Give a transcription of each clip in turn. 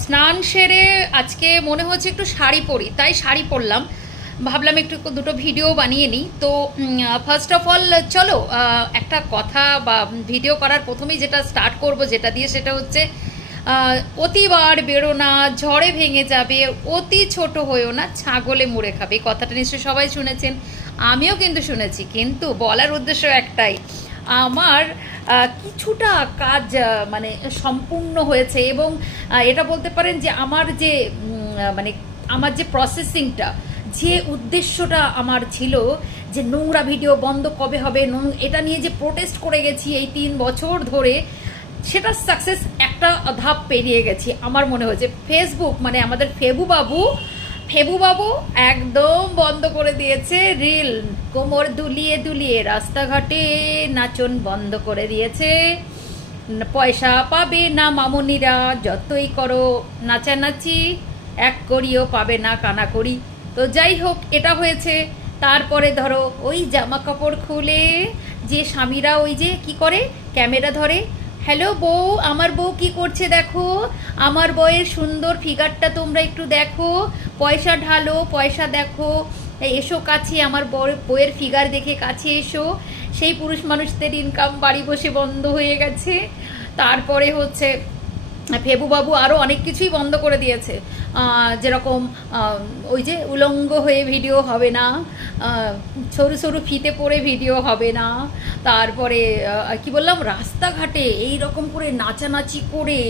স্নান সেরে আজকে মনে হচ্ছে একটু শাড়ি পরি, তাই শাড়ি পরলাম। ভাবলাম একটু দুটো ভিডিও বানিয়ে নিই। তো ফার্স্ট অফ অল চলো একটা কথা বা ভিডিও করার প্রথমেই যেটা স্টার্ট করব যেটা দিয়ে, সেটা হচ্ছে অতিবার বেরো না, ঝড়ে ভেঙে যাবে, অতি ছোট হয়েও না, ছাগলে মুড়ে খাবে। এই কথাটা নিশ্চয়ই সবাই শুনেছেন, আমিও কিন্তু শুনেছি। কিন্তু বলার উদ্দেশ্য একটাই, আমার কিছুটা কাজ মানে সম্পূর্ণ হয়েছে। এবং এটা বলতে পারেন যে আমার যে মানে আমার যে প্রসেসিংটা, যে উদ্দেশ্যটা আমার ছিল যে নোংরা ভিডিও বন্ধ কবে হবে, এটা নিয়ে যে প্রোটেস্ট করে গেছি এই 3 বছর ধরে, সেটা সাকসেস একটা ধাপ পেরিয়ে গেছি আমার মনে হয়েছে। ফেসবুক মানে আমাদের ফেবু বাবু একদম বন্ধ করে দিয়েছে রিল, কোমর দুলিয়ে দুলিয়ে রাস্তাঘাটে নাচন বন্ধ করে দিয়েছে। পয়সা পাবে না মামুনিরা, যতই করো নাচানাচি, এক করিও পাবে না কানাকড়ি। তো যাই হোক, এটা হয়েছে। তারপরে ধরো ওই জামা কাপড় খুলে যে স্বামীরা ওই যে কি করে, ক্যামেরা ধরে, হ্যালো বউ, আমার বউ কি করছে দেখো, আমার বউয়ের সুন্দর ফিগারটা তোমরা একটু দেখো, পয়সা ঢালো, পয়সা দেখো, এসো কাছে, আমার বউয়ের ফিগার দেখে কাছে এসো। সেই পুরুষ মানুষদের ইনকাম বাড়ি বসে বন্ধ হয়ে গেছে। তারপরে হচ্ছে ফেবু বাবু আরও অনেক কিছুই বন্ধ করে দিয়েছে, যেরকম ওই যে উলঙ্গ হয়ে ভিডিও হবে না, সরু সরু ফিতে পরে ভিডিও হবে না। তারপরে কি বললাম, রাস্তাঘাটে এই রকম করে নাচানাচি করে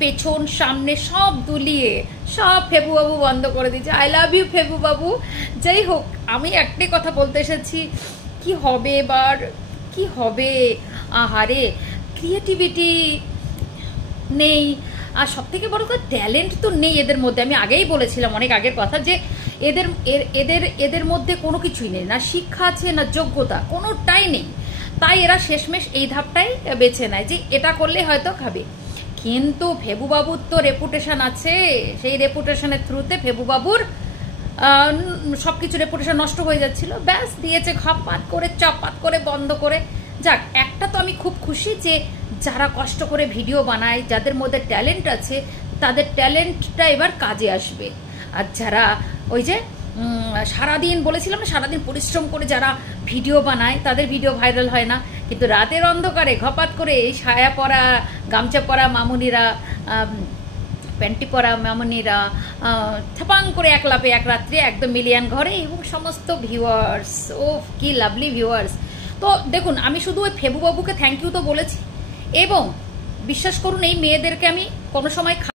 পেছন সামনে সব দুলিয়ে সব ফেবু বাবু বন্ধ করে দিয়েছে। আই লাভ ইউ ফেবু বাবু। যাই হোক, আমি একটাই কথা বলতে এসেছি, কি হবে এবার, কি হবে। আহারে, ক্রিয়েটিভিটি নেই, আর সব থেকে বড় কথা ট্যালেন্ট তো নেই এদের মধ্যে। আমি আগেই বলেছিলাম, অনেক আগের কথা, যে এদের এদের এদের মধ্যে কোনো কিছুই নেই, না শিক্ষা আছে না যোগ্যতা, কোনোটাই নেই। তাই এরা শেষমেশ এই ধাপটাই বেছে নেয় যে এটা করলে হয়তো খাবে। কিন্তু ফেবু বাবুর তো রেপুটেশন আছে, সেই রেপুটেশনের থ্রুতে ফেবু বাবুর সবকিছু রেপুটেশন নষ্ট হয়ে যাচ্ছিল, ব্যাস দিয়েছে খাপাত করে চাপাত করে বন্ধ করে। যাক, একটা তো আমি খুব খুশি যে যারা কষ্ট করে ভিডিও বানায়, যাদের মধ্যে ট্যালেন্ট আছে, তাদের ট্যালেন্টটা এবার কাজে আসবে। আর যারা ওই যে সারাদিন, বলেছিলাম না, সারাদিন পরিশ্রম করে যারা ভিডিও বানায়, তাদের ভিডিও ভাইরাল হয় না। কিন্তু রাতের অন্ধকারে ঘপাত করে এই সায়া পরা, গামছা পরা মামুনিরা, প্যান্টি পরা মামুনিরা থাপাং করে এক লাপে এক রাত্রে একদম মিলিয়ন ঘরে, এবং সমস্ত ভিউয়ার্স, ও কি লাভলি ভিউয়ার্স। তো দেখুন, আমি শুধু ওই ফেবু বাবুকে থ্যাংক ইউ তো বলেছি, এবং বিশ্বাস করুন এই মেয়েদেরকে আমি কোনো সময়